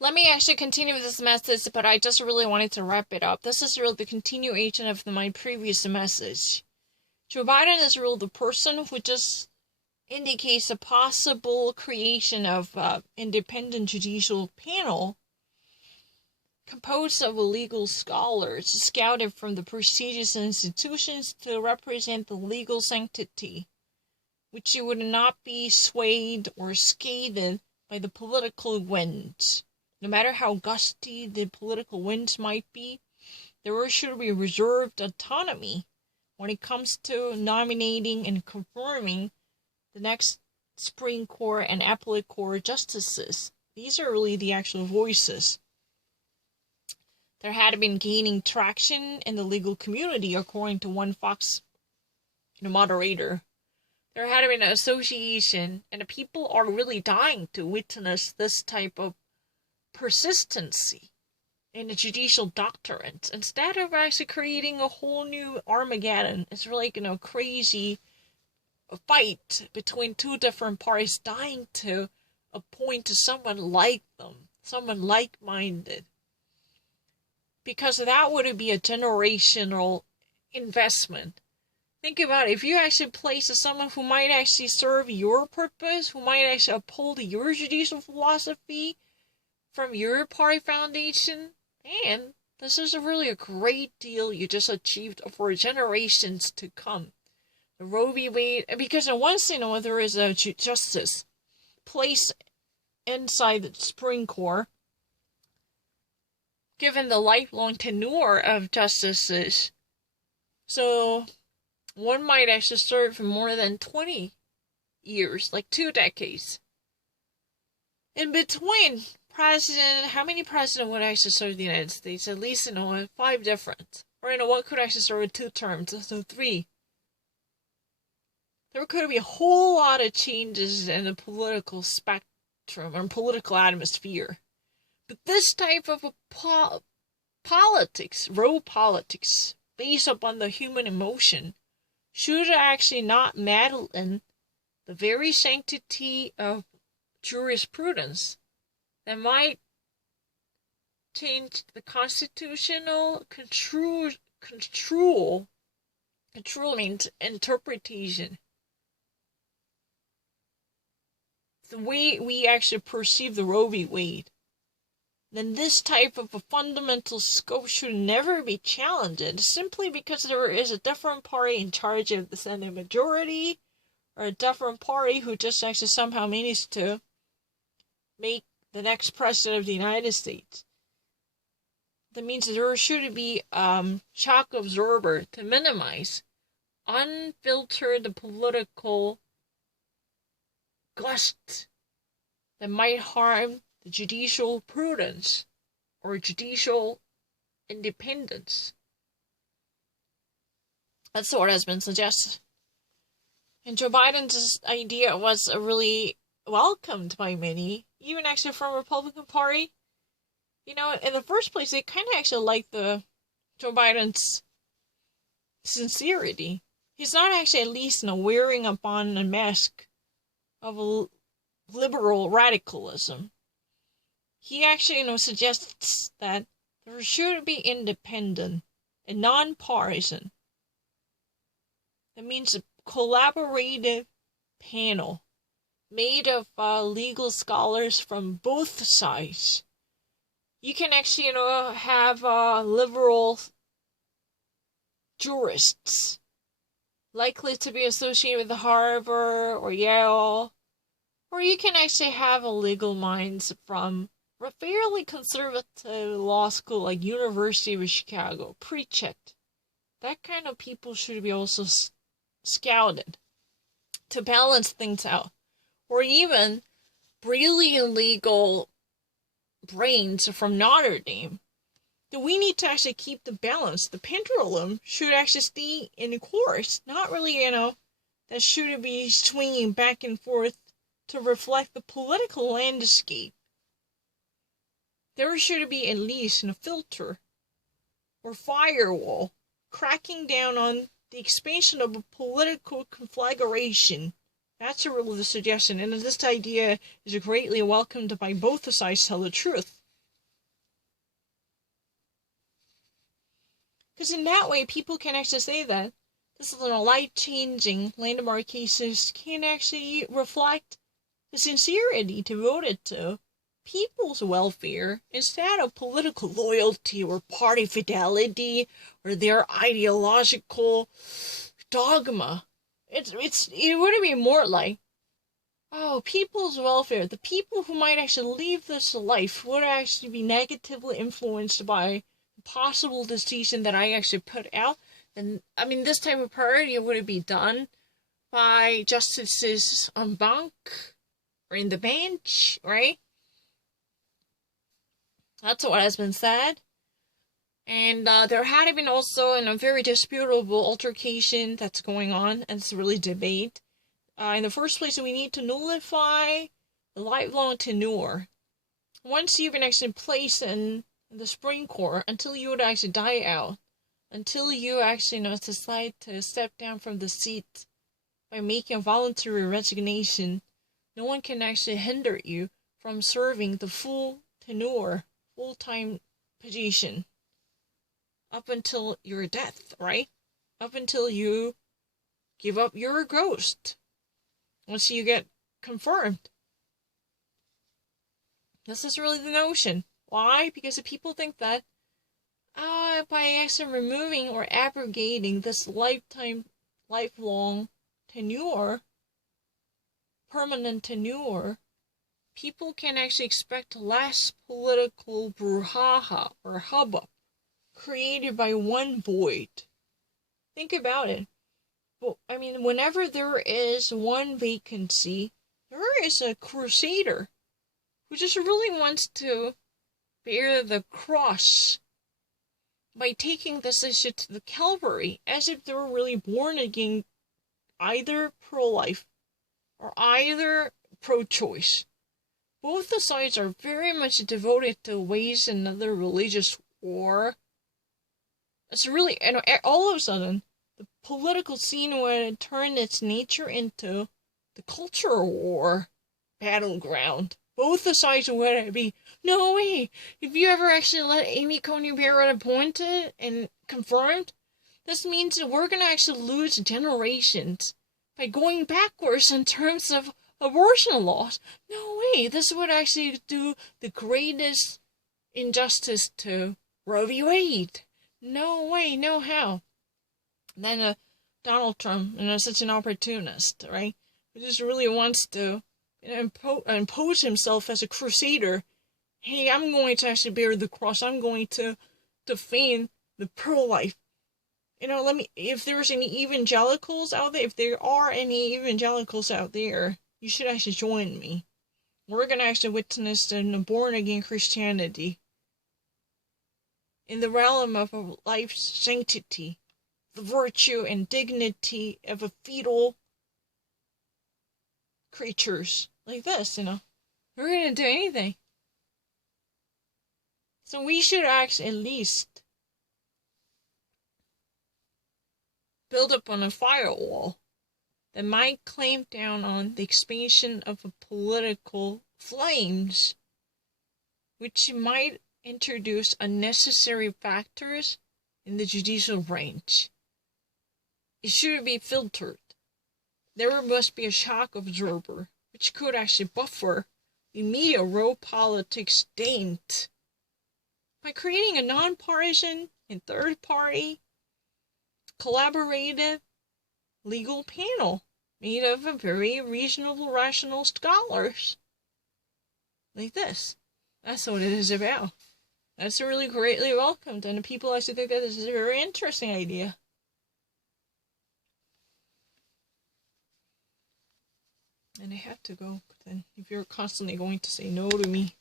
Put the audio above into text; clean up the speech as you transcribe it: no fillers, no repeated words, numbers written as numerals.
Let me actually continue with this message, but I just really wanted to wrap it up. This is really the continuation of my previous message. Joe Biden is really the person who just indicates a possible creation of independent judicial panel composed of legal scholars scouted from the prestigious institutions to represent the legal sanctity, which would not be swayed or scathed by the political winds. No matter how gusty the political winds might be, there should be reserved autonomy when it comes to nominating and confirming the next Supreme Court and Appellate Court justices. These are really the actual voices. There had been gaining traction in the legal community, according to one Fox moderator. There had been an association, and the people are really dying to witness this type of persistency in the judicial doctrines. Instead of actually creating a whole new Armageddon, it's really crazy fight between two different parties dying to appoint to someone like them, someone like-minded. Because that would be a generational investment. Think about it. If you actually place someone who might actually serve your purpose, who might actually uphold your judicial philosophy from your party foundation, man, this is really a great deal you just achieved for generations to come. The Roe v. Wade, because in one sense, there is a justice placed inside the Supreme Court, given the lifelong tenure of justices. So one might actually serve for more than 20 years, like 2 decades. In between, how many presidents would actually serve the United States? At least, 5 different. Or, what could actually serve 2 terms, so 3. There could be a whole lot of changes in the political spectrum, or political atmosphere. But this type of politics, raw politics, based upon the human emotion, should actually not meddle in the very sanctity of jurisprudence that might change the constitutional control means interpretation. The way we actually perceive the Roe v. Wade. Then this type of a fundamental scope should never be challenged, simply because there is a different party in charge of the Senate majority, or a different party who just actually somehow managed to make the next president of the United States. That means there should be shock absorber to minimize unfiltered political gust that might harm the judicial prudence or judicial independence. That's what has been suggested. And Joe Biden's idea was really welcomed by many, even actually from the Republican Party. In the first place, they kind of actually like Joe Biden's sincerity. He's not actually at least wearing upon a mask of a liberal radicalism. He actually, suggests that there should be independent and non-partisan. That means a collaborative panel made of legal scholars from both sides. You can actually, have liberal jurists likely to be associated with Harvard or Yale, or you can actually have legal minds from a fairly conservative law school like University of Chicago, pre-checked. That kind of people should be also scouted to balance things out. Or even brilliant legal brains from Notre Dame. That we need to actually keep the balance. The pendulum should actually stay in the course, not really, that should be swinging back and forth to reflect the political landscape. There should be at least a filter or firewall cracking down on the expansion of a political conflagration. That's really the suggestion, and this idea is greatly welcomed by both sides to tell the truth. Because in that way, people can actually say that this little life-changing landmark cases can actually reflect the sincerity devoted to people's welfare instead of political loyalty or party fidelity or their ideological dogma. It would be more like, oh, people's welfare. The people who might actually leave this life would actually be negatively influenced by the possible decision that I actually put out. And I mean, this type of priority would be done by justices en banc or in the bench, right? That's what has been said. And there had been also a very disputable altercation that's going on, and it's really debate. In the first place, we need to nullify the lifelong tenure. Once you've been actually placed in the Supreme Court, until you would actually die out, until you actually decide to step down from the seat by making a voluntary resignation, no one can actually hinder you from serving the full tenure, full-time position, up until your death, right? Up until you give up your ghost. Once you get confirmed. This is really the notion. Why? Because the people think that by actually removing or abrogating this lifelong tenure, permanent tenure, people can actually expect less political brouhaha or hubbub created by one void. Think about it. Well, I mean, whenever there is one vacancy, there is a crusader who just really wants to bear the cross by taking this issue to the Calvary, as if they were really born again, either pro-life or either pro-choice. Both the sides are very much devoted to wage another religious war. It's really, and all of a sudden, the political scene would turn its nature into the cultural war battleground. Both the sides would be, no way, if you ever actually let Amy Coney Barrett appointed and confirmed, this means that we're going to actually lose generations by going backwards in terms of abortion laws. No way, this would actually do the greatest injustice to Roe v. Wade. No way, no how. Then Donald Trump, such an opportunist, right? Who just really wants to impose himself as a crusader. Hey, I'm going to actually bear the cross. I'm going to defend the pro-life. If there's any evangelicals out there, if there are any evangelicals out there, you should actually join me. We're going to actually witness a born-again Christianity in the realm of a life's sanctity, the virtue and dignity of a fetal creatures like this, We're going to do anything. So we should actually at least build up on a firewall that might clamp down on the expansion of political flames, which might introduce unnecessary factors in the judicial branch. It should be filtered. There must be a shock absorber, which could actually buffer the media row politics taint by creating a non-partisan and third-party collaborative legal panel made of a very reasonable, rational scholars. Like this. That's what it is about. That's really greatly welcomed, and people actually think that this is a very interesting idea. And I have to go, then if you're constantly going to say no to me.